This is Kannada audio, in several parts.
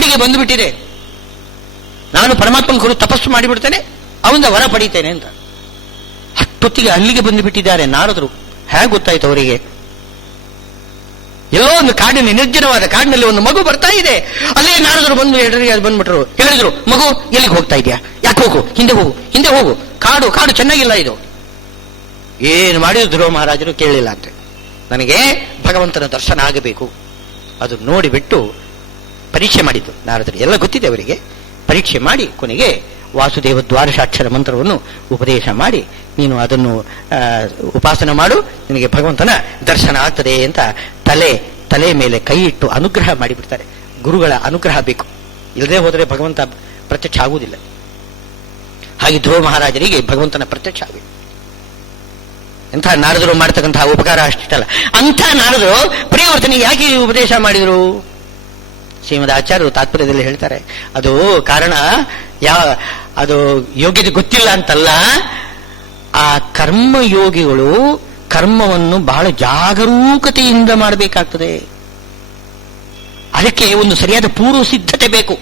ಕಾಡಿಗೆ ಬಂದುಬಿಟ್ಟಿದೆ, ನಾನು ಪರಮಾತ್ಮನ ಕುರಿತು ತಪಸ್ಸು ಮಾಡಿಬಿಡ್ತೇನೆ, ಅವನಿಂದ ವರ ಪಡೀತೇನೆ ಅಂತ. ಅಷ್ಟೊತ್ತಿಗೆ ಅಲ್ಲಿಗೆ ಬಂದುಬಿಟ್ಟಿದ್ದಾರೆ ನಾರದರು. ಹೇಗೆ ಗೊತ್ತಾಯ್ತು ಅವರಿಗೆ? ಎಲ್ಲೋ ಒಂದು ಕಾಡಿನ ನಿರ್ಜನವಾದ ಕಾಡಿನಲ್ಲಿ ಒಂದು ಮಗು ಬರ್ತಾ ಇದೆ. ಅಲ್ಲೇ ನಾರದರು ಬಂದು ಎಡರಿಗೆ ಬಂದ್ಬಿಟ್ರು. ಹೇಳಿದ್ರು, ಮಗು ಎಲ್ಲಿಗೆ ಹೋಗ್ತಾ ಇದೆಯಾ? ಯಾಕೆ ಹೋಗು, ಹಿಂದೆ ಹೋಗು, ಹಿಂದೆ ಹೋಗು, ಕಾಡು ಕಾಡು ಚೆನ್ನಾಗಿಲ್ಲ ಇದು. ಏನು ಮಾಡಿದ್ರು ಧ್ರುವ ಮಹಾರಾಜರು ಕೇಳಲಿಲ್ಲ ಅಂತೆ. ನನಗೆ ಭಗವಂತನ ದರ್ಶನ ಆಗಬೇಕು. ಅದು ನೋಡಿಬಿಟ್ಟು ಪರೀಕ್ಷೆ ಮಾಡಿದ್ದು ನಾರದರು. ಎಲ್ಲ ಗೊತ್ತಿದೆ ಅವರಿಗೆ. ಪರೀಕ್ಷೆ ಮಾಡಿ ಕೊನೆಗೆ ವಾಸುದೇವ ದ್ವಾದಶಾಕ್ಷರ ಮಂತ್ರವನ್ನು ಉಪದೇಶ ಮಾಡಿ, ನೀನು ಅದನ್ನು ಉಪಾಸನ ಮಾಡು, ನಿನಗೆ ಭಗವಂತನ ದರ್ಶನ ಆಗ್ತದೆ ಅಂತ ತಲೆ ಮೇಲೆ ಕೈ ಇಟ್ಟು ಅನುಗ್ರಹ ಮಾಡಿಬಿಡ್ತಾರೆ. ಗುರುಗಳ ಅನುಗ್ರಹ ಬೇಕು, ಇಲ್ಲದೆ ಹೋದರೆ ಭಗವಂತ ಪ್ರತ್ಯಕ್ಷ ಆಗುವುದಿಲ್ಲ. ಹಾಗೆ ಧ್ರುವ ಮಹಾರಾಜರಿಗೆ ಭಗವಂತನ ಪ್ರತ್ಯಕ್ಷ ಆಗಬೇಕು. ಎಂಥ ನಾರದರು ಮಾಡತಕ್ಕಂತಹ ಉಪಕಾರ ಅಷ್ಟಲ್ಲ. ಅಂಥ ನಾರದರು ಪ್ರಿಯವರ್ತನಿಗೆ ಯಾಕೆ ಉಪದೇಶ ಮಾಡಿದರು? ಶ್ರೀಮದ್ ಆಚಾರ್ಯರು ತಾತ್ಪರ್ಯದಲ್ಲಿ ಹೇಳ್ತಾರೆ, ಅದು ಕಾರಣ ಅದು ಯೋಗ್ಯತೆ ಗೊತ್ತಿಲ್ಲ ಅಂತಲ್ಲ, ಆ ಕರ್ಮಯೋಗಿಗಳು ಕರ್ಮವನ್ನು ಬಹಳ ಜಾಗರೂಕತೆಯಿಂದ ಮಾಡಬೇಕಾಗ್ತದೆ. ಅದಕ್ಕೆ ಒಂದು ಸರಿಯಾದ ಪೂರ್ವ ಸಿದ್ಧತೆ ಬೇಕು.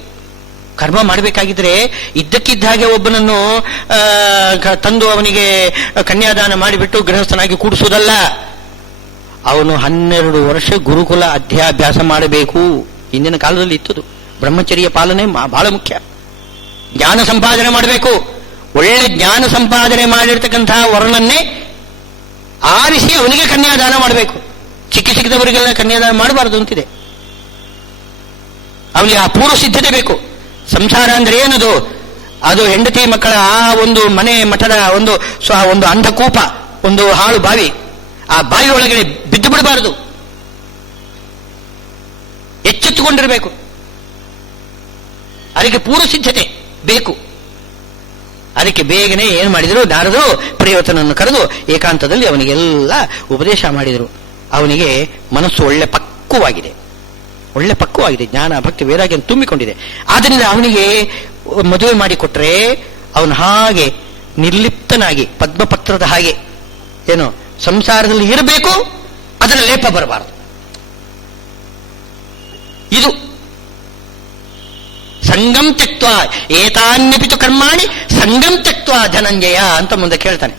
ಕರ್ಮ ಮಾಡಬೇಕಾಗಿದ್ರೆ ಇದ್ದಕ್ಕಿದ್ದ ಹಾಗೆ ಒಬ್ಬನನ್ನು ತಂದು ಅವನಿಗೆ ಕನ್ಯಾದಾನ ಮಾಡಿಬಿಟ್ಟು ಗೃಹಸ್ಥನಾಗಿ ಕೂಡಿಸುವುದಲ್ಲ. ಅವನು 12 ವರ್ಷ ಗುರುಕುಲ ಅಧ್ಯಾಭ್ಯಾಸ ಮಾಡಬೇಕು. ಹಿಂದಿನ ಕಾಲದಲ್ಲಿ ಇತ್ತದು. ಬ್ರಹ್ಮಚರ್ಯ ಪಾಲನೆ ಬಹಳ ಮುಖ್ಯ. ಜ್ಞಾನ ಸಂಪಾದನೆ ಮಾಡಬೇಕು. ಒಳ್ಳೆ ಜ್ಞಾನ ಸಂಪಾದನೆ ಮಾಡಿರ್ತಕ್ಕಂತಹ ವರನನ್ನೇ ಆರಿಸಿ ಅವನಿಗೆ ಕನ್ಯಾದಾನ ಮಾಡಬೇಕು. ಚಿಕ್ಕದವರಿಗೆಲ್ಲ ಕನ್ಯಾದಾನ ಮಾಡಬಾರದು ಅಂತಿದೆ. ಅವನಿಗೆ ಆ ಪೂರ್ವ ಸಿದ್ಧತೆ ಬೇಕು. ಸಂಸಾರ ಅಂದ್ರೆ ಏನದು? ಅದು ಹೆಂಡತಿ ಮಕ್ಕಳ ಆ ಒಂದು ಮನೆ ಮಠದ ಒಂದು ಅಂಧಕೂಪ, ಒಂದು ಹಾಳು ಬಾವಿ. ಆ ಬಾವಿ ಒಳಗಡೆ ಬಿದ್ದು ಬಿಡಬಾರದು, ಎಚ್ಚೆತ್ತುಕೊಂಡಿರಬೇಕು. ಅದಕ್ಕೆ ಪೂರ್ವ ಸಿದ್ಧತೆ ಬೇಕು. ಅದಕ್ಕೆ ಬೇಗನೆ ಏನು ಮಾಡಿದರು ನಾರದರು? ಪ್ರಿಯವರ್ತನನ್ನು ಕರೆದು ಏಕಾಂತದಲ್ಲಿ ಅವನಿಗೆಲ್ಲ ಉಪದೇಶ ಮಾಡಿದರು. ಅವನಿಗೆ ಮನಸ್ಸು ಒಳ್ಳೆ ಪಕ್ವವಾಗಿದೆ, ಜ್ಞಾನ ಭಕ್ತಿ ವೈರಾಗ್ಯ ತುಂಬಿಕೊಂಡಿದೆ. ಆದ್ದರಿಂದ ಅವನಿಗೆ ಮದುವೆ ಮಾಡಿಕೊಟ್ರೆ ಅವನು ಹಾಗೆ ನಿರ್ಲಿಪ್ತನಾಗಿ ಪದ್ಮಪತ್ರದ ಹಾಗೆ ಏನು ಸಂಸಾರದಲ್ಲಿ ಇರಬೇಕು, ಅದರ ಲೇಪ ಬರಬಾರದು. ಇದು ಸಂಗಂ ತ್ಯಕ್ತ್ವ ಏತಾನ್ಯಪಿತು ಕರ್ಮಾಣಿ ಸಂಗಂ ತ್ಯಕ್ತ್ವ ಧನಂಜಯ ಅಂತ ಮುಂದೆ ಕೇಳ್ತಾನೆ.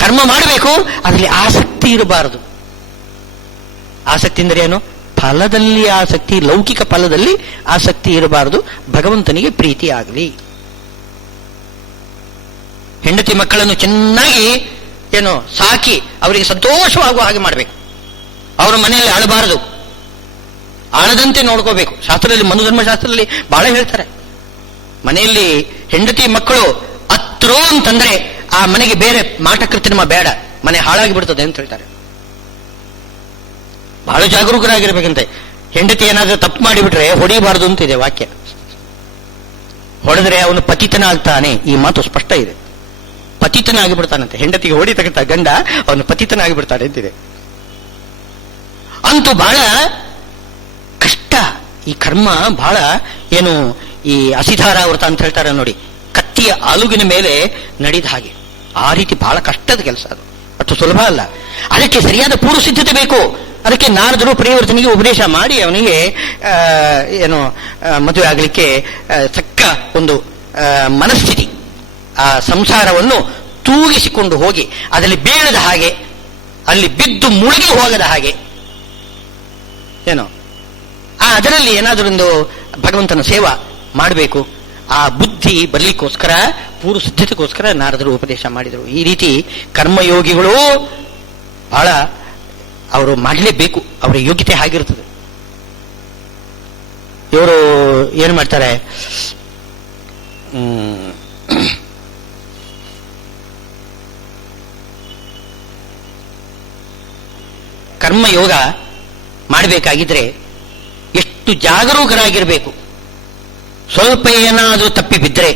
ಕರ್ಮ ಮಾಡಬೇಕು, ಅದರಲ್ಲಿ ಆಸಕ್ತಿ ಇರಬಾರದು. ಆಸಕ್ತಿ ಅಂದರೆ ಏನು? ಫಲದಲ್ಲಿ ಆಸಕ್ತಿ, ಲೌಕಿಕ ಫಲದಲ್ಲಿ ಆಸಕ್ತಿ ಇರಬಾರದು. ಭಗವಂತನಿಗೆ ಪ್ರೀತಿ ಆಗಲಿ. ಹೆಂಡತಿ ಮಕ್ಕಳನ್ನು ಚೆನ್ನಾಗಿ ಸಾಕಿ ಅವರಿಗೆ ಸಂತೋಷವಾಗುವ ಹಾಗೆ ಮಾಡಬೇಕು. ಅವರ ಮನೆಯಲ್ಲಿ ಆಳಬಾರದು, ಆಳದಂತೆ ನೋಡ್ಕೋಬೇಕು. ಶಾಸ್ತ್ರದಲ್ಲಿ, ಮನುಧರ್ಮಶಾಸ್ತ್ರದಲ್ಲಿ ಬಹಳ ಹೇಳ್ತಾರೆ, ಮನೆಯಲ್ಲಿ ಹೆಂಡತಿ ಮಕ್ಕಳು ಅತ್ರೋ ಅಂತಂದ್ರೆ ಆ ಮನೆಗೆ ಬೇರೆ ಮಾಟಕೃತ್ರಿಮ ಬೇಡ, ಮನೆ ಹಾಳಾಗಿ ಬಿಡ್ತದೆ ಅಂತ ಹೇಳ್ತಾರೆ. ಬಹಳ ಜಾಗರೂಕರಾಗಿರ್ಬೇಕಂತೆ. ಹೆಂಡತಿ ಏನಾದ್ರೂ ತಪ್ಪು ಮಾಡಿಬಿಟ್ರೆ ಹೊಡಿಬಾರದು ಅಂತಿದೆ ವಾಕ್ಯ. ಹೊಡೆದ್ರೆ ಅವನು ಪತಿತನಾಗ್ತಾನೆ, ಈ ಮಾತು ಸ್ಪಷ್ಟ ಇದೆ. ಪತಿತನಾಗಿಬಿಡ್ತಾನಂತೆ. ಹೆಂಡತಿಗೆ ಹೊಡಿತಕ್ಕಂಥ ಗಂಡ ಅವನು ಪತಿತನಾಗಿಬಿಡ್ತಾನೆ ಅಂತಿದೆ. ಅಂತೂ ಬಹಳ ಕಷ್ಟ ಈ ಕರ್ಮ. ಬಹಳ ಈ ಅಸಿಧಾರಾವೃತ ಅಂತ ಹೇಳ್ತಾರೆ ನೋಡಿ, ಕತ್ತಿಯ ಅಲುಗಿನ ಮೇಲೆ ನಡೆದ ಹಾಗೆ. ಆ ರೀತಿ ಬಹಳ ಕಷ್ಟದ ಕೆಲಸ ಅದು, ಅಷ್ಟು ಸುಲಭ ಅಲ್ಲ. ಅದಕ್ಕೆ ಸರಿಯಾದ ಪೂರ್ವ ಸಿದ್ಧತೆ ಬೇಕು. ಅದಕ್ಕೆ ನಾರದರು ಪ್ರಿಯವರ್ತನಿಗೆ ಉಪದೇಶ ಮಾಡಿ ಅವನಿಗೆ ಮದುವೆ ಆಗಲಿಕ್ಕೆ ತಕ್ಕ ಒಂದು ಮನಸ್ಥಿತಿ, ಆ ಸಂಸಾರವನ್ನು ತೂಗಿಸಿಕೊಂಡು ಹೋಗಿ ಅದರಲ್ಲಿ ಬೀಳದ ಹಾಗೆ, ಅಲ್ಲಿ ಬಿದ್ದು ಮುಳುಗಿ ಹೋಗದ ಹಾಗೆ ಅದರಲ್ಲಿ ಏನಾದರೊಂದು ಭಗವಂತನ ಸೇವಾ ಮಾಡಬೇಕು. ಆ ಬುದ್ಧಿ ಬರಲಿಕ್ಕೋಸ್ಕರ, ಪೂರ್ವ ಸಿದ್ಧತೆಗೋಸ್ಕರ ನಾರದರು ಉಪದೇಶ ಮಾಡಿದರು. ಈ ರೀತಿ ಕರ್ಮಯೋಗಿಗಳು ಬಹಳ ಅವರು ಮಾಡಲೇಬೇಕು, ಅವರ ಯೋಗ್ಯತೆ ಹಾಗಿರ್ತದೆ. ಇವರು ಏನು ಮಾಡ್ತಾರೆ, ಕರ್ಮಯೋಗ ಮಾಡಬೇಕಾಗಿದ್ರೆ ಎಷ್ಟು ಜಾಗರೂಕರಾಗಿರಬೇಕು. ಸ್ವಲ್ಪ ಏನಾದರೂ ತಪ್ಪಿ ಬಿದ್ದರೆ,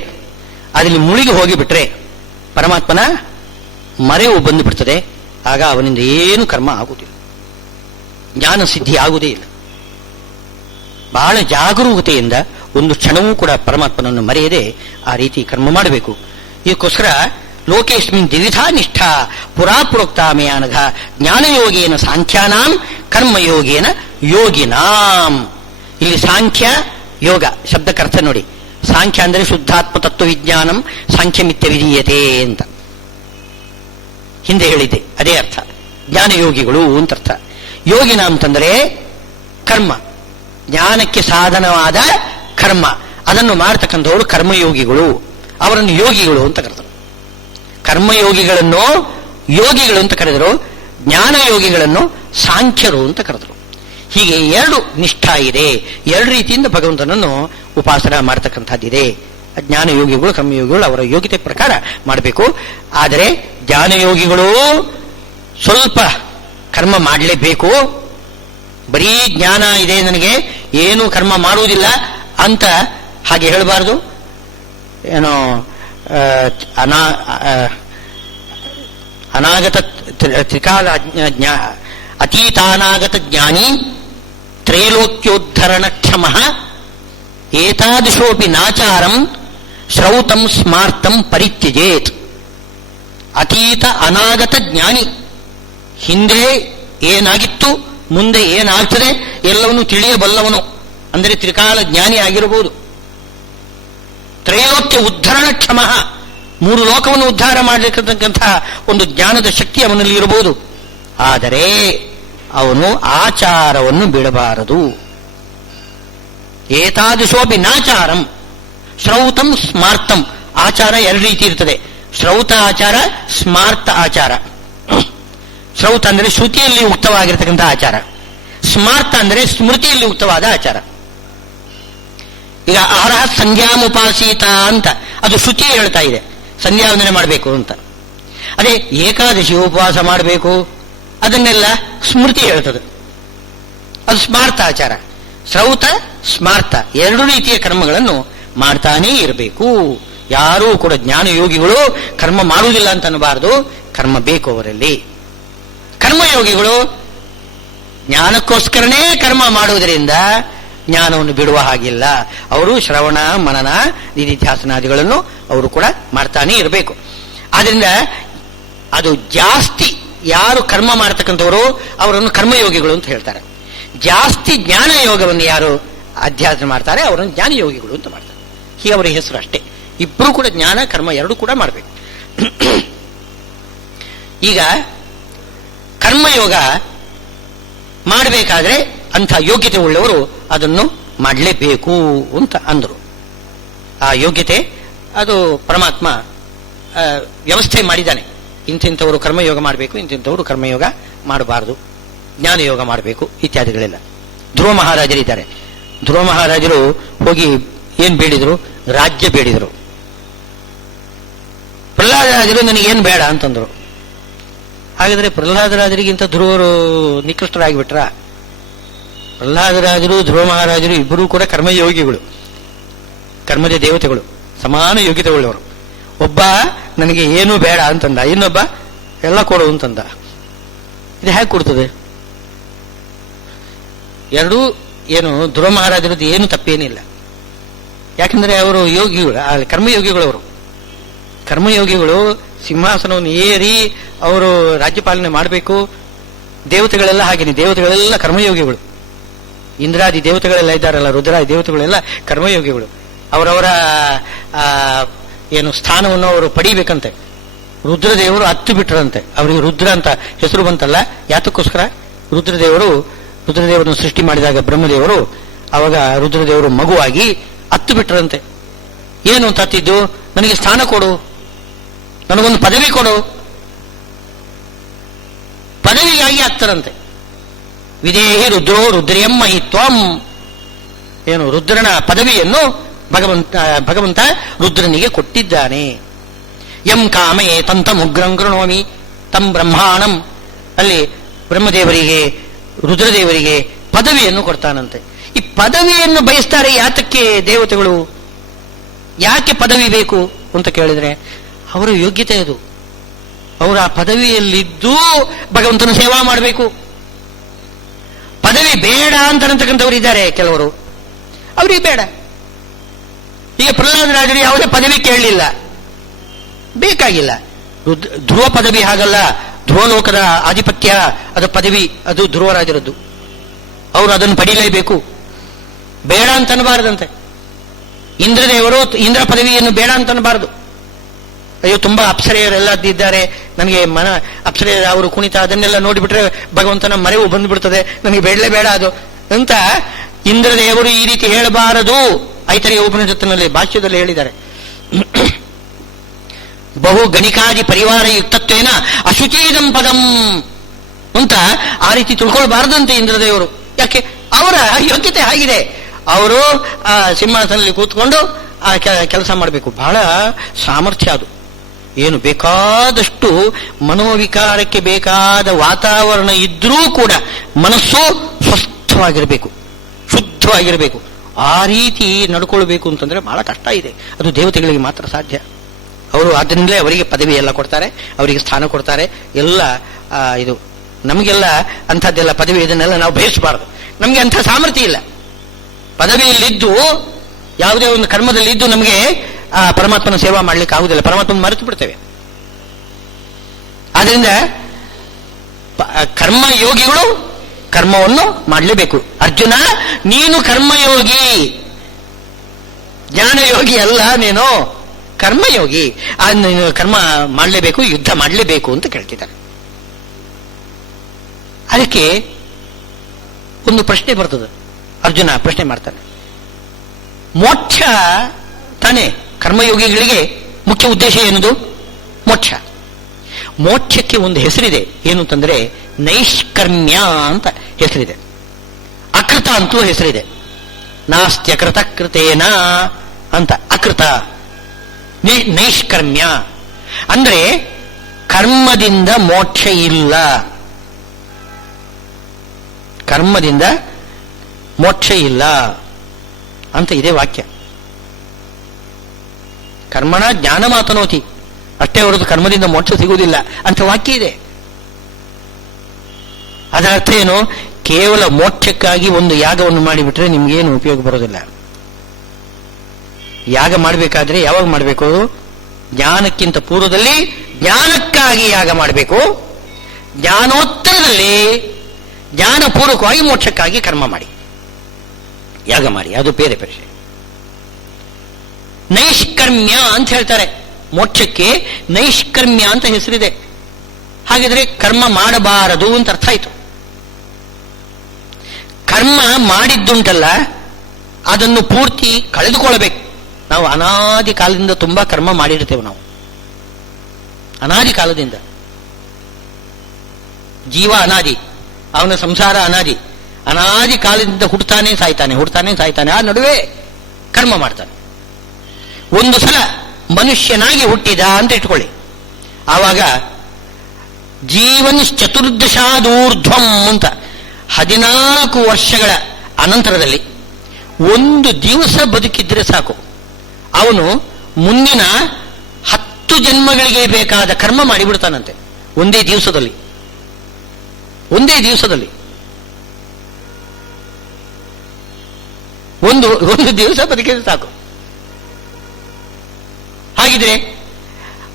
ಅದರಲ್ಲಿ ಮುಳುಗಿ ಹೋಗಿಬಿಟ್ರೆ ಪರಮಾತ್ಮನ ಮರೆವು ಬಂದು ಬಿಡ್ತದೆ. ಆಗ ಅವನಿಂದ ಏನು ಕರ್ಮ ಆಗುವುದಿಲ್ಲ, ಜ್ಞಾನ ಸಿದ್ಧಿ ಆಗುವುದೇ ಇಲ್ಲ. ಬಹಳ ಜಾಗರೂಕತೆಯಿಂದ ಒಂದು ಕ್ಷಣವೂ ಕೂಡ ಪರಮಾತ್ಮನನ್ನು ಮರೆಯದೆ ಆ ರೀತಿ ಕರ್ಮ ಮಾಡಬೇಕು. ಇದಕ್ಕೋಸ್ಕರ ಲೋಕೇಸ್ಮಿನ್ ದ್ವಿಧಾ ನಿಷ್ಠಾ ಪುರಾಪುರೋಕ್ತಾಮಯಾನಘ ಜ್ಞಾನಯೋಗೇನ ಸಾಂಖ್ಯಾನಾಂ ಕರ್ಮಯೋಗೇನ ಯೋಗಿನಾಂ. ಇಲ್ಲಿ ಸಾಂಖ್ಯ ಯೋಗ ಶಬ್ದಕ್ಕರ್ಥ ನೋಡಿ. ಸಾಂಖ್ಯ ಅಂದರೆ ಶುದ್ಧಾತ್ಮ ತತ್ವ ವಿಜ್ಞಾನಂ ಸಾಂಖ್ಯಮಿತ್ಯ ವಿಧೀಯತೆ ಅಂತ ಹಿಂದೆ ಹೇಳಿದ್ದೆ. ಅದೇ ಅರ್ಥ ಜ್ಞಾನಯೋಗಿಗಳು ಅಂತ ಅರ್ಥ. ಯೋಗಿನ ಅಂತಂದರೆ ಕರ್ಮ, ಜ್ಞಾನಕ್ಕೆ ಸಾಧನವಾದ ಕರ್ಮ, ಅದನ್ನು ಮಾಡತಕ್ಕಂಥವರು ಕರ್ಮಯೋಗಿಗಳು. ಅವರನ್ನು ಯೋಗಿಗಳು ಅಂತ ಕರೆದರು. ಕರ್ಮಯೋಗಿಗಳನ್ನು ಯೋಗಿಗಳು ಅಂತ ಕರೆದರು, ಜ್ಞಾನಯೋಗಿಗಳನ್ನು ಸಾಂಖ್ಯರು ಅಂತ ಕರೆದರು. ಹೀಗೆ ಎರಡು ನಿಷ್ಠಾ ಇದೆ, ಎರಡು ರೀತಿಯಿಂದ ಭಗವಂತನನ್ನು ಉಪಾಸನ ಮಾಡತಕ್ಕಂಥದ್ದಿದೆ. ಜ್ಞಾನಯೋಗಿಗಳು ಕರ್ಮಯೋಗಿಗಳು ಅವರ ಯೋಗ್ಯತೆ ಪ್ರಕಾರ ಮಾಡಬೇಕು. ಆದರೆ ಜ್ಞಾನಯೋಗಿಗಳು ಸ್ವಲ್ಪ ಕರ್ಮ ಮಾಡಲೇಬೇಕು. ಬರೀ ಜ್ಞಾನ ಇದೆ ನನಗೆ ಏನು ಕರ್ಮ ಮಾಡುವುದಿಲ್ಲ ಅಂತ ಹಾಗೆ ಹೇಳಬಾರದು. ಏನೋ ಅನಾಗತ ತ್ರಿಕಾಲ ಅತೀತಾನಾಗತ ಜ್ಞಾನಿ ತ್ರೈಲೋಕ್ಯೋದ್ಧರಣಕ್ಷಮ ಏತಾದೃಶೋಪಿ ನಾಚಾರಂ ಶ್ರೌತಂ ಸ್ಮಾರ್ತಂ ಪರಿತ್ಯಜೇತ್. ಅತೀತ ಅನಾಗತ ಜ್ಞಾನಿ, ಹಿಂದೆ ಏನಾಗಿತ್ತು ಮುಂದೆ ಏನಾಗ್ತದೆ ಎಲ್ಲವನ್ನೂ ತಿಳಿಯಬಲ್ಲವನು, ಅಂದರೆ ತ್ರಿಕಾಲ ಜ್ಞಾನಿ ಆಗಿರಬಹುದು. ತ್ರೈಲೋಕ್ಯ ಉದ್ಧರಣ ಕ್ಷಮ, ಮೂರು ಲೋಕವನ್ನು ಉದ್ಧಾರ ಮಾಡಲಿಕ್ಕಂತಹ ಒಂದು ಜ್ಞಾನದ ಶಕ್ತಿ ಅವನಲ್ಲಿ ಇರಬಹುದು. ಆದರೆ ಅವನು ಆಚಾರವನ್ನು ಬಿಡಬಾರದು. ಏತಾದೃಶೋಪಿ ನಾಚಾರಂ ಶ್ರೌತಂ ಸ್ಮಾರ್ತಂ. ಆಚಾರ ಎರಡು ರೀತಿ ಇರ್ತದೆ, ಶ್ರೌತ ಆಚಾರ, ಸ್ಮಾರ್ತ ಆಚಾರ. ಶ್ರೌತ ಅಂದರೆ ಶ್ರುತಿಯಲ್ಲಿ ಉಕ್ತವಾಗಿರ್ತಕ್ಕಂಥ ಆಚಾರ, ಸ್ಮಾರ್ತ ಅಂದರೆ ಸ್ಮೃತಿಯಲ್ಲಿ ಉಕ್ತವಾದ ಆಚಾರ. ಈಗ ಆಹಾರ ಸಂಧ್ಯಾಮುಪಾಸೀತ ಅಂತ ಅದು ಶ್ರುತಿ ಹೇಳ್ತಾ ಇದೆ, ಸಂಧ್ಯಾವಂದನೆ ಮಾಡಬೇಕು ಅಂತ. ಅದೇ ಏಕಾದಶಿ ಉಪವಾಸ ಮಾಡಬೇಕು ಅದನ್ನೆಲ್ಲ ಸ್ಮೃತಿ ಹೇಳ್ತದೆ, ಅದು ಸ್ಮಾರ್ತ ಆಚಾರ. ಶ್ರೌತ ಸ್ಮಾರ್ತ ಎರಡು ರೀತಿಯ ಕರ್ಮಗಳನ್ನು ಮಾಡ್ತಾನೇ ಇರಬೇಕು. ಯಾರೂ ಕೂಡ ಜ್ಞಾನಯೋಗಿಗಳು ಕರ್ಮ ಮಾಡುವುದಿಲ್ಲ ಅಂತ ಅನ್ನಬಾರದು, ಕರ್ಮ ಬೇಕು ಅವರಲ್ಲಿ. ಕರ್ಮಯೋಗಿಗಳು ಜ್ಞಾನಕ್ಕೋಸ್ಕರನೇ ಕರ್ಮ ಮಾಡುವುದರಿಂದ ಜ್ಞಾನವನ್ನು ಬಿಡುವ ಹಾಗಿಲ್ಲ. ಅವರು ಶ್ರವಣ ಮನನ ನಿಧಿಧ್ಯಾಸನಾದಿಗಳನ್ನು ಅವರು ಕೂಡ ಮಾಡ್ತಾನೆ ಇರಬೇಕು. ಆದ್ರಿಂದ ಅದು ಜಾಸ್ತಿ ಯಾರು ಕರ್ಮ ಮಾಡತಕ್ಕಂಥವರು ಅವರನ್ನು ಕರ್ಮಯೋಗಿಗಳು ಅಂತ ಹೇಳ್ತಾರೆ. ಜಾಸ್ತಿ ಜ್ಞಾನ ಯೋಗವನ್ನು ಯಾರು ಅಧ್ಯಾಸನ ಮಾಡ್ತಾರೆ ಅವರನ್ನು ಜ್ಞಾನಯೋಗಿಗಳು ಅಂತ ಮಾಡ್ತಾರೆ. ಹೀಗೆ ಅವರ ಹೆಸರು ಅಷ್ಟೇ. ಇಬ್ಬರು ಕೂಡ ಜ್ಞಾನ ಕರ್ಮ ಎರಡು ಕೂಡ ಮಾಡಬೇಕು. ಈಗ ಕರ್ಮಯೋಗ ಮಾಡಬೇಕಾದ್ರೆ ಅಂಥ ಯೋಗ್ಯತೆ ಉಳ್ಳವರು ಅದನ್ನು ಮಾಡಲೇಬೇಕು ಅಂತ ಅಂದರು. ಆ ಯೋಗ್ಯತೆ ಅದು ಪರಮಾತ್ಮ ವ್ಯವಸ್ಥೆ ಮಾಡಿದ್ದಾನೆ. ಇಂಥವರು ಕರ್ಮಯೋಗ ಮಾಡಬೇಕು, ಇಂಥವರು ಕರ್ಮಯೋಗ ಮಾಡಬಾರದು, ಜ್ಞಾನಯೋಗ ಮಾಡಬೇಕು ಇತ್ಯಾದಿಗಳೆಲ್ಲ. ಧ್ರುವ ಮಹಾರಾಜರಿದ್ದಾರೆ. ಧ್ರುವ ಮಹಾರಾಜರು ಹೋಗಿ ಏನ್ ಬೇಡಿದ್ರು? ರಾಜ್ಯ ಬೇಡಿದರು. ಪ್ರಹ್ಲಾದರಾಜರು ನನಗೇನು ಬೇಡ ಅಂತಂದ್ರು. ಹಾಗಾದ್ರೆ ಪ್ರಹ್ಲಾದರಾಜರಿಗಿಂತ ಧ್ರುವರು ನಿಕೃಷ್ಟರಾಗಿಬಿಟ್ರ? ಪ್ರಹ್ಲಾದರಾಜರು ಧ್ರುವ ಮಹಾರಾಜರು ಇಬ್ಬರೂ ಕೂಡ ಕರ್ಮಯೋಗಿಗಳು, ಕರ್ಮದ ದೇವತೆಗಳು, ಸಮಾನ ಯೋಗ್ಯತೆ ಉಳ್ಳವರು. ಒಬ್ಬ ನನಗೆ ಏನೂ ಬೇಡ ಅಂತಂದ, ಇನ್ನೊಬ್ಬ ಎಲ್ಲ ಕೊಡು ಅಂತಂದ. ಇದು ಹೇಗೆ ಕೊಡ್ತದೆ? ಎರಡೂ ಏನು ಧ್ರುವ ಮಹಾರಾಜರದ್ದು ಏನು ತಪ್ಪೇನಿಲ್ಲ. ಯಾಕಂದ್ರೆ ಅವರು ಯೋಗಿಗಳು, ಕರ್ಮಯೋಗಿಗಳವರು. ಕರ್ಮಯೋಗಿಗಳು ಸಿಂಹಾಸನವನ್ನು ಏರಿ ಅವರು ರಾಜ್ಯಪಾಲನೆ ಮಾಡಬೇಕು. ದೇವತೆಗಳೆಲ್ಲ ಹಾಗೇನೆ, ದೇವತೆಗಳೆಲ್ಲ ಕರ್ಮಯೋಗಿಗಳು. ಇಂದ್ರಾದಿ ದೇವತೆಗಳೆಲ್ಲ ಇದ್ದಾರಲ್ಲ, ರುದ್ರಾದಿ ದೇವತೆಗಳೆಲ್ಲ ಕರ್ಮಯೋಗಿಗಳು. ಅವರವರ ಏನು ಸ್ಥಾನವನ್ನು ಅವರು ಪಡಿಬೇಕಂತೆ. ರುದ್ರದೇವರು ಹತ್ತು ಬಿಟ್ರಂತೆ, ಅವರಿಗೆ ರುದ್ರ ಅಂತ ಹೆಸರು ಬಂತಲ್ಲ, ಯಾತಕ್ಕೋಸ್ಕರ? ರುದ್ರದೇವರನ್ನು ಸೃಷ್ಟಿ ಮಾಡಿದಾಗ ಬ್ರಹ್ಮದೇವರು ಅವಾಗ ರುದ್ರದೇವರು ಮಗುವಾಗಿ ಹತ್ತು ಬಿಟ್ರಂತೆ. ಏನು ಅಂತ ಹತ್ತಿದ್ದು? ನನಗೆ ಸ್ಥಾನ ಕೊಡು, ನನಗೊಂದು ಪದವಿ ಕೊಡು. ಪದವಿಗಾಗಿ ಹತ್ತರಂತೆ. ವಿದೇಹಿ ರುದ್ರೋ ರುದ್ರಿಯಂ ಮಹಿತ್ವಂ. ಏನು ರುದ್ರನ ಪದವಿಯನ್ನು ಭಗವಂತ ರುದ್ರನಿಗೆ ಕೊಟ್ಟಿದ್ದಾನೆ. ಯಂ ಕಾಮಯೇ ತಂತಂ ಉಗ್ರಂ ಗೃಣೋಮಿ ತಂ ಬ್ರಹ್ಮಾಣಂ. ಅಲ್ಲಿ ಬ್ರಹ್ಮದೇವರಿಗೆ ರುದ್ರದೇವರಿಗೆ ಪದವಿಯನ್ನು ಕೊಡ್ತಾನಂತೆ. ಈ ಪದವಿಯನ್ನು ಬಯಸ್ತಾರೆ ಯಾತಕ್ಕೆ ದೇವತೆಗಳು? ಯಾಕೆ ಪದವಿ ಬೇಕು ಅಂತ ಕೇಳಿದ್ರೆ ಅವರ ಯೋಗ್ಯತೆ ಅದು. ಅವರು ಆ ಪದವಿಯಲ್ಲಿದ್ದು ಭಗವಂತನ ಸೇವಾ ಮಾಡಬೇಕು. ಪದವಿ ಬೇಡ ಅಂತಕ್ಕಂಥವ್ರು ಇದ್ದಾರೆ ಕೆಲವರು, ಅವರಿಗೆ ಬೇಡ. ಈಗ ಪ್ರಹ್ಲಾದರಾಜರು ಯಾವುದೇ ಪದವಿ ಕೇಳಲಿಲ್ಲ, ಬೇಕಾಗಿಲ್ಲ. ಧ್ರುವ ಪದವಿ ಹಾಗಲ್ಲ, ಧ್ರುವಲೋಕದ ಆಧಿಪತ್ಯ ಅದು ಪದವಿ, ಅದು ಧ್ರುವರಾಜರದ್ದು. ಅವರು ಅದನ್ನು ಪಡೀಲೇಬೇಕು. ಬೇಡ ಅಂತನಬಾರದಂತೆ. ಇಂದ್ರದೇವರು ಇಂದ್ರ ಪದವಿಯನ್ನು ಬೇಡ ಅಂತನಬಾರದು. ಅಯ್ಯೋ ತುಂಬಾ ಅಪ್ಸರೆಯರೆಲ್ಲ ಇದ್ದಾರೆ, ನನಗೆ ಅಪ್ಸರೆ ಅವರು ಕುಣಿತ ಅದನ್ನೆಲ್ಲ ನೋಡಿಬಿಟ್ರೆ ಭಗವಂತನ ಮರೆವು ಬಂದ್ಬಿಡ್ತದೆ, ನನಗೆ ಬೇಡಲೇ ಬೇಡ ಅದು ಅಂತ ಇಂದ್ರದೇವರು ಈ ರೀತಿ ಹೇಳಬಾರದು. ಐತರೆಯ ಉಪನಿಷತ್ತಿನಲ್ಲಿ ಭಾಷ್ಯದಲ್ಲಿ ಹೇಳಿದ್ದಾರೆ. ಬಹು ಗಣಿಕಾದಿ ಪರಿವಾರ ಯುಕ್ತತ್ವೇನ ಅಶುಚೀದಂ ಪದಂ ಅಂತ ಆ ರೀತಿ ತಿಳ್ಕೊಳ್ಬಾರದಂತೆ ಇಂದ್ರದೇವರು. ಯಾಕೆ? ಅವರ ಯೋಗ್ಯತೆ ಆಗಿದೆ. ಅವರು ಆ ಸಿಂಹಾಸನದಲ್ಲಿ ಕೂತ್ಕೊಂಡು ಆ ಕೆಲಸ ಮಾಡಬೇಕು. ಬಹಳ ಸಾಮರ್ಥ್ಯ ಅದು. ಏನು ಬೇಕಾದಷ್ಟು ಮನೋವಿಕಾರಕ್ಕೆ ಬೇಕಾದ ವಾತಾವರಣ ಇದ್ರೂ ಕೂಡ ಮನಸ್ಸು ಸ್ವಸ್ಥವಾಗಿರಬೇಕು, ಶುದ್ಧವಾಗಿರಬೇಕು. ಆ ರೀತಿ ನಡ್ಕೊಳ್ಬೇಕು ಅಂತಂದ್ರೆ ಬಹಳ ಕಷ್ಟ ಇದೆ. ಅದು ದೇವತೆಗಳಿಗೆ ಮಾತ್ರ ಸಾಧ್ಯ. ಅವರು ಅದರಿಂದಲೇ ಅವರಿಗೆ ಪದವಿ ಎಲ್ಲ ಕೊಡ್ತಾರೆ, ಅವರಿಗೆ ಸ್ಥಾನ ಕೊಡ್ತಾರೆ ಎಲ್ಲ. ಇದು ನಮಗೆಲ್ಲ ಅಂಥದ್ದೆಲ್ಲ ಪದವಿ ಇದನ್ನೆಲ್ಲ ನಾವು ಬಯಸಬಾರದು. ನಮಗೆ ಅಂಥ ಸಾಮರ್ಥ್ಯ ಇಲ್ಲ. ಪದವಿಯಲ್ಲಿದ್ದು ಯಾವುದೇ ಒಂದು ಕರ್ಮದಲ್ಲಿದ್ದು ನಮಗೆ ಆ ಪರಮಾತ್ಮನ ಸೇವಾ ಮಾಡ್ಲಿಕ್ಕೆ ಆಗುದಿಲ್ಲ. ಪರಮಾತ್ಮನ ಮರೆತು ಬಿಡ್ತೇವೆ. ಆದ್ರಿಂದ ಕರ್ಮಯೋಗಿಗಳು ಕರ್ಮವನ್ನು ಮಾಡಲೇಬೇಕು. ಅರ್ಜುನ, ನೀನು ಕರ್ಮಯೋಗಿ, ಜ್ಞಾನಯೋಗಿ ಅಲ್ಲ, ನೀನು ಕರ್ಮಯೋಗಿ. ನೀನು ಕರ್ಮ ಮಾಡಲೇಬೇಕು, ಯುದ್ಧ ಮಾಡಲೇಬೇಕು ಅಂತ ಕೇಳ್ತಿದ್ದಾರೆ. ಅದಕ್ಕೆ ಒಂದು ಪ್ರಶ್ನೆ ಬರ್ತದೆ. ಅರ್ಜುನ ಪ್ರಶ್ನೆ ಮಾಡ್ತಾನೆ, ಮೋಕ್ಷ ತಾನೇ ಕರ್ಮಯೋಗಿಗಳಿಗೆ ಮುಖ್ಯ ಉದ್ದೇಶ ಏನದು? ಮೋಕ್ಷ. ಮೋಕ್ಷಕ್ಕೆ ಒಂದು ಹೆಸರಿದೆ, ಏನು ಅಂತಂದ್ರೆ ನೈಷ್ಕರ್ಮ್ಯ ಅಂತ ಹೆಸರಿದೆ. ಅಕೃತ ಅಂತಲೂ ಹೆಸರಿದೆ. ನಾಸ್ತ್ಯಕೃತ ಕೃತೇನ ಅಂತ ಅಕೃತ. ನೈಷ್ಕರ್ಮ್ಯ ಅಂದ್ರೆ ಕರ್ಮದಿಂದ ಮೋಕ್ಷ ಇಲ್ಲ, ಕರ್ಮದಿಂದ ಮೋಕ್ಷ ಇಲ್ಲ ಅಂತ ಇದೆ ವಾಕ್ಯ. ಕರ್ಮಣ ಜ್ಞಾನ ಮಾತನೋತಿ, ಅಷ್ಟೇ ಹೊರತು ಕರ್ಮದಿಂದ ಮೋಕ್ಷ ಸಿಗುವುದಿಲ್ಲ ಅಂತ ವಾಕ್ಯ ಇದೆ. ಅದರ ಅರ್ಥ ಏನು? ಕೇವಲ ಮೋಕ್ಷಕ್ಕಾಗಿ ಒಂದು ಯಾಗವನ್ನು ಮಾಡಿಬಿಟ್ರೆ ನಿಮ್ಗೇನು ಉಪಯೋಗ ಬರೋದಿಲ್ಲ. ಯಾಗ ಮಾಡಬೇಕಾದ್ರೆ ಯಾವಾಗ ಮಾಡಬೇಕು? ಜ್ಞಾನಕ್ಕಿಂತ ಪೂರ್ವದಲ್ಲಿ ಜ್ಞಾನಕ್ಕಾಗಿ ಯಾಗ ಮಾಡಬೇಕು. ಜ್ಞಾನೋತ್ತರದಲ್ಲಿ ಜ್ಞಾನಪೂರ್ವಕವಾಗಿ ಮೋಕ್ಷಕ್ಕಾಗಿ ಕರ್ಮ ಮಾಡಿ, ಯಾಗ ಮಾಡಿ. ಅದು ಬೇರೆ ಪರಿಚಯ. ನೈಷ್ಕರ್ಮ್ಯ ಅಂತ ಹೇಳ್ತಾರೆ. ಮೋಕ್ಷಕ್ಕೆ ನೈಷ್ಕರ್ಮ್ಯ ಅಂತ ಹೆಸರಿದೆ. ಹಾಗಿದ್ರೆ ಕರ್ಮ ಮಾಡಬಾರದು ಅಂತ ಅರ್ಥ ಆಯ್ತು. ಕರ್ಮ ಮಾಡಿದ್ದುಂಟಲ್ಲ, ಅದನ್ನು ಪೂರ್ತಿ ಕಳೆದುಕೊಳ್ಳಬೇಕು. ನಾವು ಅನಾದಿ ಕಾಲದಿಂದ ತುಂಬಾ ಕರ್ಮ ಮಾಡಿರ್ತೇವೆ. ನಾವು ಅನಾದಿ ಕಾಲದಿಂದ, ಜೀವ ಅನಾದಿ, ಅವನ ಸಂಸಾರ ಅನಾದಿ. ಅನಾದಿ ಕಾಲದಿಂದ ಹುಡ್ತಾನೆ ಸಾಯ್ತಾನೆ, ಹುಡ್ತಾನೆ ಸಾಯ್ತಾನೆ. ಆ ನಡುವೆ ಕರ್ಮ ಮಾಡ್ತಾನೆ. ಒಂದು ಸಲ ಮನುಷ್ಯನಾಗಿ ಹುಟ್ಟಿದ ಅಂತ ಇಟ್ಕೊಳ್ಳಿ. ಆವಾಗ ಜೀವನ್ ಚತುರ್ದಶಾದೂರ್ಧ್ವಂ ಅಂತ 14 ವರ್ಷಗಳ ಅನಂತರದಲ್ಲಿ ಒಂದು ದಿವಸ ಬದುಕಿದ್ರೆ ಸಾಕು, ಅವನು ಮುಂದಿನ 10 ಜನ್ಮಗಳಿಗೆ ಬೇಕಾದ ಕರ್ಮ ಮಾಡಿಬಿಡ್ತಾನಂತೆ. ಒಂದೇ ದಿವಸದಲ್ಲಿ, ಒಂದೇ ದಿವಸದಲ್ಲಿ. ಒಂದು ದಿವಸ ಬದುಕಿದ್ರೆ ಸಾಕು. ಹಾಗಿದ್ರೆ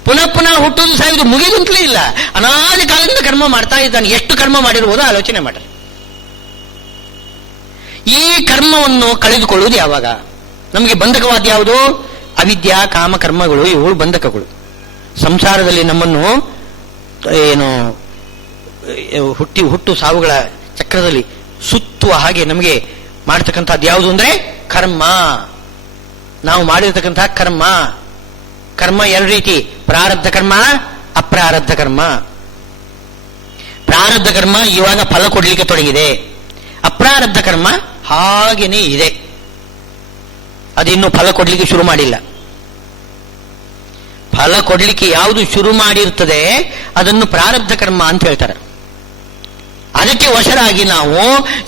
ಪುನಃ ಪುನಃ ಹುಟ್ಟುವುದು ಸಾಯುವುದು ಮುಗಿದಂತಲೇ ಇಲ್ಲ. ಅನಾದಿ ಕಾಲದಿಂದ ಕರ್ಮ ಮಾಡ್ತಾ ಇದ್ದಾನೆ. ಎಷ್ಟು ಕರ್ಮ ಮಾಡಿರ್ಬೋದು ಆಲೋಚನೆ ಮಾಡ್ರಿ. ಈ ಕರ್ಮವನ್ನು ಕಳೆದುಕೊಳ್ಳುವುದು ಯಾವಾಗ? ನಮಗೆ ಬಂಧಕವಾದ ಯಾವುದು? ಅವಿದ್ಯಾ ಕಾಮ ಕರ್ಮಗಳು. ಇವು ಬಂಧಕಗಳು. ಸಂಸಾರದಲ್ಲಿ ನಮ್ಮನ್ನು ಏನು ಹುಟ್ಟು ಸಾವುಗಳ ಚಕ್ರದಲ್ಲಿ ಸುತ್ತುವ ಹಾಗೆ ನಮಗೆ ಮಾಡತಕ್ಕಂಥದ್ದು ಯಾವುದು ಅಂದ್ರೆ ಕರ್ಮ. ನಾವು ಮಾಡಿರ್ತಕ್ಕಂತಹ ಕರ್ಮ. ಕರ್ಮ ಎರಡು ರೀತಿ: ಪ್ರಾರಬ್ಧ ಕರ್ಮ, ಅಪ್ರಾರಬ್ಧ ಕರ್ಮ. ಪ್ರಾರಬ್ಧ ಕರ್ಮ ಇವಾಗ ಫಲ ಕೊಡ್ಲಿಕ್ಕೆ ತೊಡಗಿದೆ. ಅಪ್ರಾರಬ್ಧ ಕರ್ಮ ಹಾಗೇನೇ ಇದೆ, ಅದಿನ್ನೂ ಫಲ ಕೊಡ್ಲಿಕ್ಕೆ ಶುರು ಮಾಡಿಲ್ಲ. ಫಲ ಕೊಡ್ಲಿಕ್ಕೆ ಯಾವುದು ಶುರು ಮಾಡಿರ್ತದೆ ಅದನ್ನು ಪ್ರಾರಬ್ಧ ಕರ್ಮ ಅಂತ ಹೇಳ್ತಾರೆ. ಅದಕ್ಕೆ ವಶರಾಗಿ ನಾವು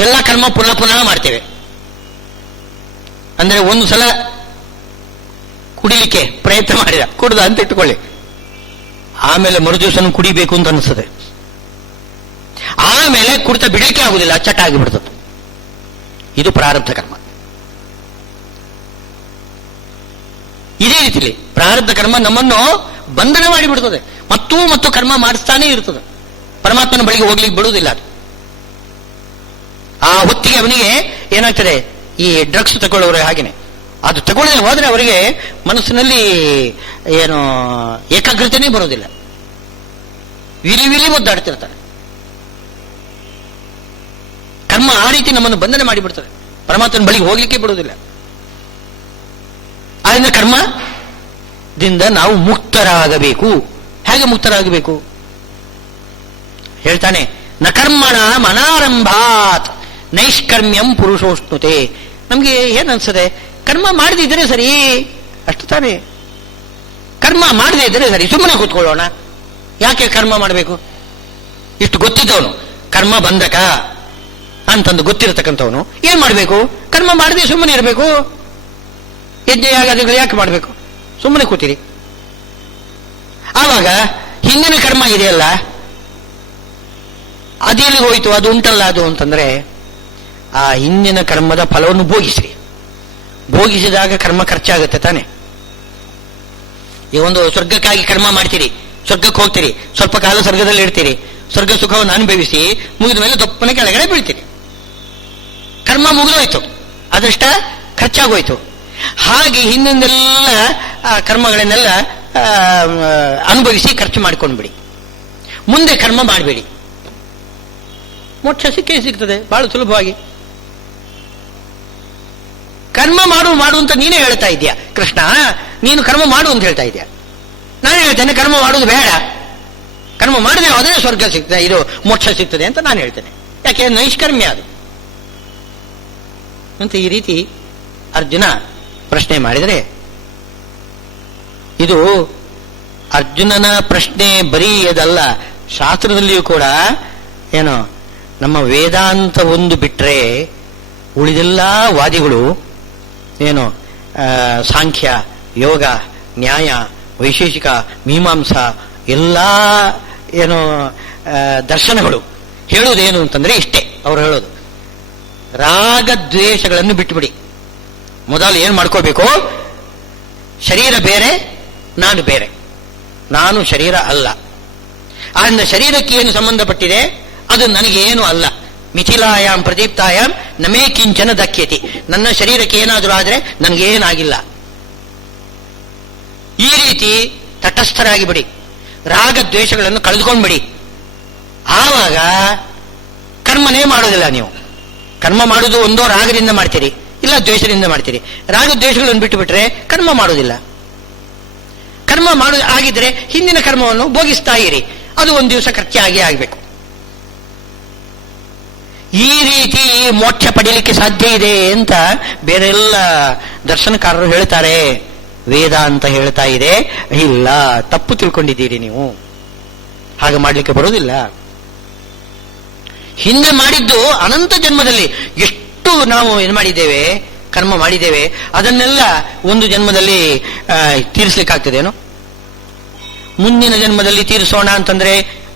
ಎಲ್ಲ ಕರ್ಮ ಪುನಃ ಪುನಃ ಮಾಡ್ತೇವೆ. ಅಂದ್ರೆ ಒಂದು ಸಲ ಕುಡಿಲಿಕ್ಕೆ ಪ್ರಯತ್ನ ಮಾಡಿದ, ಕುಡ್ದ ಅಂತ ಇಟ್ಟುಕೊಳ್ಳಿ, ಆಮೇಲೆ ಮರುದಿವಸನೂ ಕುಡಿಬೇಕು ಅಂತ ಅನಿಸ್ತದೆ. ಆಮೇಲೆ ಕುಡಿತ ಬಿಡಲಿಕ್ಕೆ ಆಗುದಿಲ್ಲ, ಚಟ ಆಗಿಬಿಡ್ತದೆ. ಇದು ಪ್ರಾರಬ್ಧ ಕರ್ಮ. ಇದೇ ರೀತಿಲಿ ಪ್ರಾರಬ್ಧ ಕರ್ಮ ನಮ್ಮನ್ನು ಬಂಧನ ಮಾಡಿಬಿಡ್ತದೆ. ಮತ್ತು ಕರ್ಮ ಮಾಡಿಸ್ತಾನೆ ಇರ್ತದೆ. ಪರಮಾತ್ಮನ ಬಳಿಗೆ ಹೋಗ್ಲಿಕ್ಕೆ ಬಿಡುವುದಿಲ್ಲ ಅದು. ಆ ಹೊತ್ತಿಗೆ ಅವನಿಗೆ ಏನಾಗ್ತದೆ? ಈ ಡ್ರಗ್ಸ್ ತಗೊಳ್ಳೋರು ಹಾಗೇನೆ. ಅದು ತಗೊಳ್ಳದೆ ಹೋದ್ರೆ ಅವರಿಗೆ ಮನಸ್ಸಿನಲ್ಲಿ ಏನು ಏಕಾಗ್ರತೆನೇ ಬರೋದಿಲ್ಲ, ವಿಲಿ ವಿಲಿ ಒದ್ದಾಡ್ತಿರ್ತಾರೆ. ಕರ್ಮ ಆ ರೀತಿ ನಮ್ಮನ್ನು ಬಂಧನ ಮಾಡಿಬಿಡ್ತಾರೆ, ಪರಮಾತ್ಮನ ಬಳಿಗೆ ಹೋಗ್ಲಿಕ್ಕೆ ಬಿಡುವುದಿಲ್ಲ. ಆದ್ದರಿಂದ ಕರ್ಮದಿಂದ ನಾವು ಮುಕ್ತರಾಗಬೇಕು. ಹೇಗೆ ಮುಕ್ತರಾಗಬೇಕು ಹೇಳ್ತಾನೆ, ನ ಕರ್ಮಣ ಅನಾರಂಭಾತ್ ನೈಷ್ಕರ್ಮ್ಯಂ ಪುರುಷೋಷ್ಣುತೆ. ನಮ್ಗೆ ಏನ್ ಅನ್ಸದೆ, ಕರ್ಮ ಮಾಡದಿದ್ರೆ ಸರಿ, ಅಷ್ಟು ತಾನೇ. ಕರ್ಮ ಮಾಡದೇ ಇದ್ರೆ ಸರಿ, ಸುಮ್ಮನೆ ಕೂತ್ಕೊಳ್ಳೋಣ, ಯಾಕೆ ಕರ್ಮ ಮಾಡಬೇಕು? ಇಷ್ಟು ಗೊತ್ತಿದ್ದವನು, ಕರ್ಮ ಬಂಧಕ ಅಂತಂದು ಗೊತ್ತಿರತಕ್ಕಂಥವನು ಏನ್ ಮಾಡಬೇಕು? ಕರ್ಮ ಮಾಡದೆ ಸುಮ್ಮನೆ ಇರಬೇಕು. ಯಜ್ಞ ಯಾಗಾದಿಗಳು ಯಾಕೆ ಮಾಡಬೇಕು? ಸುಮ್ಮನೆ ಕೂತಿರಿ. ಆವಾಗ ಹಿಂದಿನ ಕರ್ಮ ಇದೆಯಲ್ಲ, ಅದೆಲ್ಲಿ ಹೋಯ್ತು, ಅದು ಉಂಟಲ್ಲ ಅದು ಅಂತಂದ್ರೆ, ಆ ಹಿಂದಿನ ಕರ್ಮದ ಫಲವನ್ನು ಭೋಗಿಸ್ರಿ. ಭೋಗಿಸಿದಾಗ ಕರ್ಮ ಖರ್ಚಾಗುತ್ತೆ ತಾನೆ. ಈ ಒಂದು ಸ್ವರ್ಗಕ್ಕಾಗಿ ಕರ್ಮ ಮಾಡ್ತೀರಿ, ಸ್ವರ್ಗಕ್ಕೆ ಹೋಗ್ತೀರಿ, ಸ್ವಲ್ಪ ಕಾಲ ಸ್ವರ್ಗದಲ್ಲಿ ಇರ್ತೀರಿ, ಸ್ವರ್ಗ ಸುಖವನ್ನು ಅನುಭವಿಸಿ ಮುಗಿದ ಮೇಲೆ ದಪ್ಪನೆ ಕೆಳಗಡೆ ಬೀಳ್ತೀರಿ. ಕರ್ಮ ಮುಗಿದೋಯ್ತು, ಅದಷ್ಟ ಖರ್ಚಾಗೋಯ್ತು. ಹಾಗೆ ಹಿಂದಿಂದೆಲ್ಲ ಕರ್ಮಗಳನ್ನೆಲ್ಲ ಅನುಭವಿಸಿ ಖರ್ಚು ಮಾಡ್ಕೊಂಡ್ಬಿಡಿ. ಮುಂದೆ ಕರ್ಮ ಮಾಡಬೇಡಿ, ಮೋಕ್ಷ ಸಿಕ್ಕೇ ಸಿಗ್ತದೆ ಬಹಳ ಸುಲಭವಾಗಿ. ಕರ್ಮ ಮಾಡು ಅಂತ ನೀನೇ ಹೇಳ್ತಾ ಇದೀಯ ಕೃಷ್ಣ, ನೀನು ಕರ್ಮ ಮಾಡು ಅಂತ ಹೇಳ್ತಾ ಇದೀಯ. ನಾನು ಹೇಳ್ತೇನೆ ಕರ್ಮ ಮಾಡುವುದು ಬೇಡ, ಕರ್ಮ ಮಾಡದೆ ಹೋದರೆ ಸ್ವರ್ಗ ಸಿಗ್ತದೆ, ಇದು ಮೋಕ್ಷ ಸಿಗ್ತದೆ ಅಂತ ನಾನು ಹೇಳ್ತೇನೆ. ಯಾಕೆ? ನೈಷ್ಕರ್ಮ್ಯ ಅದು ಅಂತ ಈ ರೀತಿ ಅರ್ಜುನ ಪ್ರಶ್ನೆ ಮಾಡಿದರೆ, ಇದು ಅರ್ಜುನನ ಪ್ರಶ್ನೆ ಬರೀ ಅದಲ್ಲ, ಶಾಸ್ತ್ರದಲ್ಲಿಯೂ ಕೂಡ ಏನು ನಮ್ಮ ವೇದಾಂತ ಒಂದು ಬಿಟ್ರೆ ಉಳಿದೆಲ್ಲ ವಾದಿಗಳು ಏನು ಸಾಂಖ್ಯ, ಯೋಗ, ನ್ಯಾಯ, ವೈಶೇಷಿಕ, ಮೀಮಾಂಸಾ ಎಲ್ಲ ಏನು ದರ್ಶನಗಳು ಹೇಳುವುದೇನು ಅಂತಂದ್ರೆ ಇಷ್ಟೇ. ಅವರು ಹೇಳೋದು ರಾಗದ್ವೇಷಗಳನ್ನು ಬಿಟ್ಟುಬಿಡಿ. ಮೊದಲು ಏನ್ ಮಾಡ್ಕೋಬೇಕು? ಶರೀರ ಬೇರೆ, ನಾನು ಬೇರೆ, ನಾನು ಶರೀರ ಅಲ್ಲ. ಆದ್ದರಿಂದ ಶರೀರಕ್ಕೆ ಏನು ಸಂಬಂಧಪಟ್ಟಿದೆ ಅದು ನನಗೆ ಏನು ಅಲ್ಲ. ಮಿಥಿಲಾಯಾಮ್ ಪ್ರದೀಪ್ತಾಯಾಮ್ ನಮೇ ಕಿಂಚನ ದಕ್ಯತಿ. ನನ್ನ ಶರೀರಕ್ಕೆ ಏನಾದರೂ ಆದ್ರೆ ನನಗೇನಾಗಿಲ್ಲ. ಈ ರೀತಿ ತಟಸ್ಥರಾಗಿ ಬಿಡಿ, ರಾಗದ್ವೇಷಗಳನ್ನು ಕಳೆದುಕೊಂಡ್ಬಿಡಿ. ಆವಾಗ ಕರ್ಮನೇ ಮಾಡೋದಿಲ್ಲ. ನೀವು ಕರ್ಮ ಮಾಡುವುದು ಒಂದೋ ರಾಗದಿಂದ ಮಾಡ್ತೀರಿ, ಇಲ್ಲ ದ್ವೇಷದಿಂದ ಮಾಡ್ತೀರಿ. ರಾಗದ್ವೇಷಗಳನ್ನು ಬಿಟ್ಟು ಬಿಟ್ರೆ ಕರ್ಮ ಮಾಡೋದಿಲ್ಲ. ಕರ್ಮ ಮಾಡೋದು ಆಗಿದ್ರೆ ಹಿಂದಿನ ಕರ್ಮವನ್ನು ಭೋಗಿಸ್ತಾ ಇರಿ, ಅದು ಒಂದು ದಿವಸ ಖರ್ಚಾಗಿ ಆಗಬೇಕು. ಈ ರೀತಿ ಮೋಕ್ಷ ಪಡೀಲಿಕ್ಕೆ ಸಾಧ್ಯ ಇದೆ ಅಂತ ಬೇರೆಲ್ಲ ದರ್ಶನಕಾರರು ಹೇಳ್ತಾರೆ. ವೇದ ಅಂತ ಹೇಳ್ತಾ ಇದೆ, ಇಲ್ಲ, ತಪ್ಪು ತಿಳ್ಕೊಂಡಿದ್ದೀರಿ ನೀವು. ಹಾಗೆ ಮಾಡಲಿಕ್ಕೆ ಬರೋದಿಲ್ಲ. ಹಿಂದೆ ಮಾಡಿದ್ದು ಅನಂತ ಜನ್ಮದಲ್ಲಿ ಎಷ್ಟು ನಾವು ಏನು ಮಾಡಿದ್ದೇವೆ, ಕರ್ಮ ಮಾಡಿದ್ದೇವೆ, ಅದನ್ನೆಲ್ಲ ಒಂದು ಜನ್ಮದಲ್ಲಿ ತೀರಿಸ್ಲಿಕ್ಕಾಗ್ತದೇನೋ? ಮುಂದಿನ ಜನ್ಮದಲ್ಲಿ ತೀರಿಸೋಣ ಅಂತಂದ್ರೆ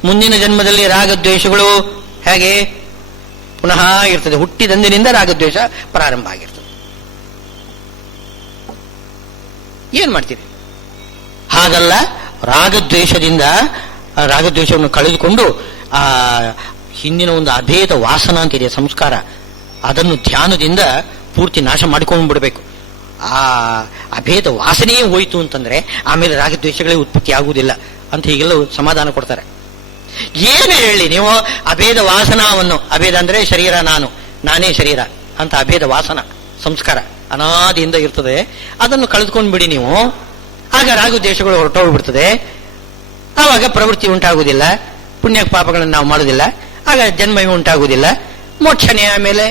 ಮುಂದಿನ ಜನ್ಮದಲ್ಲಿ ರಾಗದ್ವೇಷಗಳು ಹೇಗೆ ಪುನಃ ಇರ್ತದೆ. ಹುಟ್ಟಿದಂದಿನಿಂದ ರಾಗದ್ವೇಷ ಪ್ರಾರಂಭ ಆಗಿರ್ತದೆ. ಏನ್ ಮಾಡ್ತೀರಿ? ಹಾಗಲ್ಲ, ರಾಗದ್ವೇಷವನ್ನು ಕಳೆದುಕೊಂಡು ಆ ಹಿಂದಿನ ಒಂದು ಅಭೇದ ವಾಸನ ಅಂತಿದೆ ಸಂಸ್ಕಾರ, ಅದನ್ನು ಧ್ಯಾನದಿಂದ ಪೂರ್ತಿ ನಾಶ ಮಾಡಿಕೊಂಡು ಬಿಡಬೇಕು. ಆ ಅಭೇದ ವಾಸನೆಯೇ ಹೋಯಿತು ಅಂತಂದ್ರೆ ಆಮೇಲೆ ರಾಗದ್ವೇಷಗಳೇ ಉತ್ಪತ್ತಿ ಆಗುವುದಿಲ್ಲ ಅಂತ ಹೀಗೆಲ್ಲ ಸಮಾಧಾನ ಕೊಡ್ತಾರೆ. ಏನು ಹೇಳಿ ನೀವು ಅಭೇದ ವಾಸನವನ್ನು, ಅಭೇದ ಅಂದ್ರೆ ಶರೀರ, ನಾನೇ ಶರೀರ ಅಂತ ಅಭೇದ ವಾಸನ ಸಂಸ್ಕಾರ ಅನಾದಿಯಿಂದ ಇರ್ತದೆ, ಅದನ್ನು ಕಳೆದುಕೊಂಡ್ಬಿಡಿ ನೀವು. ಆಗ ರಾಗದ್ವೇಷಗಳು ಹೊರಟೋಗ್ಬಿಡ್ತದೆ. ಆವಾಗ ಪ್ರವೃತ್ತಿ ಉಂಟಾಗುವುದಿಲ್ಲ, ಪುಣ್ಯ ಪಾಪಗಳನ್ನು ನಾವು ಮಾಡುವುದಿಲ್ಲ, ಆಗ ಜನ್ಮವೇ ಉಂಟಾಗುವುದಿಲ್ಲ, ಮೋಕ್ಷನೇ ಆಮೇಲೆ.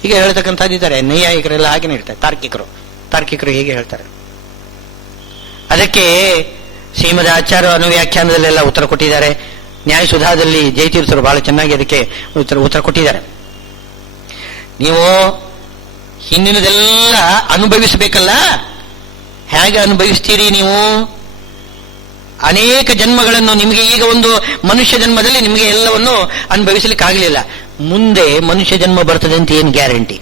ಹೀಗೆ ಹೇಳ್ತಕ್ಕಂಥದ್ದಿದ್ದಾರೆ ನೈಯಾಯಿಕರೆಲ್ಲ, ಹಾಗೇನೆ ಹೇಳ್ತಾರೆ. ತಾರ್ಕಿಕರು ಹೀಗೆ ಹೇಳ್ತಾರೆ. ಅದಕ್ಕೆ ಶ್ರೀಮದ್ ಆಚಾರ್ಯ ಅನುವ್ಯಾಖ್ಯಾನದಲ್ಲೆಲ್ಲ ಉತ್ತರ ಕೊಟ್ಟಿದ್ದಾರೆ. ನ್ಯಾಯಸುಧಾದಲ್ಲಿ ಜಯತೀರ್ಥರು ಬಹಳ ಚೆನ್ನಾಗಿ ಅದಕ್ಕೆ ಉತ್ತರ ಕೊಟ್ಟಿದ್ದಾರೆ. ನೀವು ಹಿಂದಿನದೆಲ್ಲ ಅನುಭವಿಸಬೇಕಲ್ಲ, ಹೇಗೆ ಅನುಭವಿಸ್ತೀರಿ ನೀವು? ಅನೇಕ ಜನ್ಮಗಳನ್ನು ನಿಮಗೆ, ಈಗ ಒಂದು ಮನುಷ್ಯ ಜನ್ಮದಲ್ಲಿ ನಿಮಗೆ ಎಲ್ಲವನ್ನು ಅನುಭವಿಸಲಿಕ್ಕೆ ಆಗಲಿಲ್ಲ, ಮುಂದೆ ಮನುಷ್ಯ ಜನ್ಮ ಬರ್ತದೆ ಅಂತ ಏನು ಗ್ಯಾರಂಟಿ?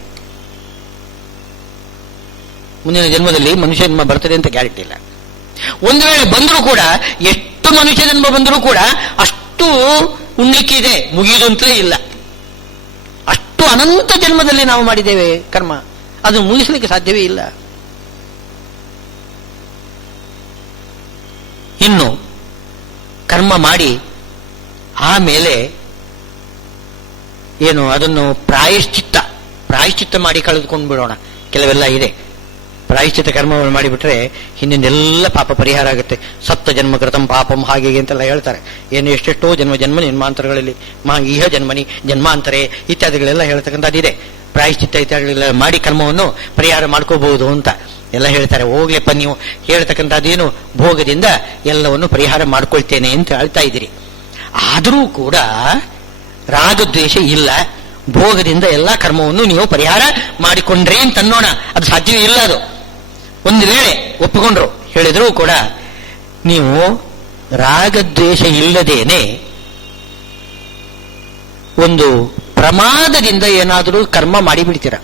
ಮುಂದಿನ ಜನ್ಮದಲ್ಲಿ ಮನುಷ್ಯ ಜನ್ಮ ಬರ್ತದೆ ಅಂತ ಗ್ಯಾರಂಟಿ ಇಲ್ಲ. ಒಂದು ವೇಳೆ ಬಂದರೂ ಕೂಡ, ಎಷ್ಟು ಮನುಷ್ಯ ಜನ್ಮ ಬಂದರೂ ಕೂಡ ಅಷ್ಟು ಉಣ್ಲಿಕ್ಕೆ ಇದೆ, ಮುಗಿಯುವುದು ಅಂತಲೇ ಇಲ್ಲ. ಅಷ್ಟು ಅನಂತ ಜನ್ಮದಲ್ಲಿ ನಾವು ಮಾಡಿದ್ದೇವೆ ಕರ್ಮ, ಅದು ಮುಗಿಸಲಿಕ್ಕೆ ಸಾಧ್ಯವೇ ಇಲ್ಲ. ಇನ್ನು ಕರ್ಮ ಮಾಡಿ ಆಮೇಲೆ ಏನು ಅದನ್ನು ಪ್ರಾಯಶ್ಚಿತ್ತ ಮಾಡಿ ಕಳೆದುಕೊಂಡು ಬಿಡೋಣ. ಕೆಲವೆಲ್ಲ ಇದೆ, ಪ್ರಾಯಶ್ಚಿತ್ತ ಕರ್ಮವನ್ನು ಮಾಡಿಬಿಟ್ರೆ ಹಿಂದಿನೆಲ್ಲ ಪಾಪ ಪರಿಹಾರ ಆಗುತ್ತೆ. ಸಪ್ತ ಜನ್ಮ ಕೃತಂ ಪಾಪಂ ಹಾಗೆ ಅಂತೆಲ್ಲ ಹೇಳ್ತಾರೆ. ಏನು ಎಷ್ಟೆಷ್ಟೋ ಜನ್ಮ ಜನ್ಮಾಂತರಗಳಲ್ಲಿ ಇಹ ಜನ್ಮನಿ ಜನ್ಮಾಂತರೆ ಇತ್ಯಾದಿಗಳೆಲ್ಲ ಹೇಳ್ತಕ್ಕಂಥದ್ದಿದೆ. ಪ್ರಾಯಶ್ಚಿತ್ತ ಇತ್ಯಾದಿಗಳೆಲ್ಲ ಮಾಡಿ ಕರ್ಮವನ್ನು ಪರಿಹಾರ ಮಾಡ್ಕೋಬಹುದು ಅಂತ ಎಲ್ಲ ಹೇಳ್ತಾರೆ. ಹೋಗ್ಲಿಪ್ಪ, ನೀವು ಹೇಳ್ತಕ್ಕಂಥದ್ದೇನು ಭೋಗದಿಂದ ಎಲ್ಲವನ್ನು ಪರಿಹಾರ ಮಾಡ್ಕೊಳ್ತೇನೆ ಅಂತ ಹೇಳ್ತಾ ಇದ್ದೀರಿ. ಆದರೂ ಕೂಡ ರಾಗದ್ವೇಷ ಇಲ್ಲ, ಭೋಗದಿಂದ ಎಲ್ಲ ಕರ್ಮವನ್ನು ನೀವು ಪರಿಹಾರ ಮಾಡಿಕೊಂಡ್ರಿ ಅಂತ ಅನ್ನೋಣ. ಅದು ಸಾಧ್ಯವೇ ಇಲ್ಲ. ಅದು ಒಂದು ವೇಳೆ ಒಪ್ಪಿಕೊಂಡ್ರು ಹೇಳಿದರೂ ಕೂಡ ನೀವು ರಾಗದ್ವೇಷ ಇಲ್ಲದೇನೆ ಒಂದು ಪ್ರಮಾದದಿಂದ ಏನಾದರೂ ಕರ್ಮ ಮಾಡಿಬಿಡ್ತೀರ.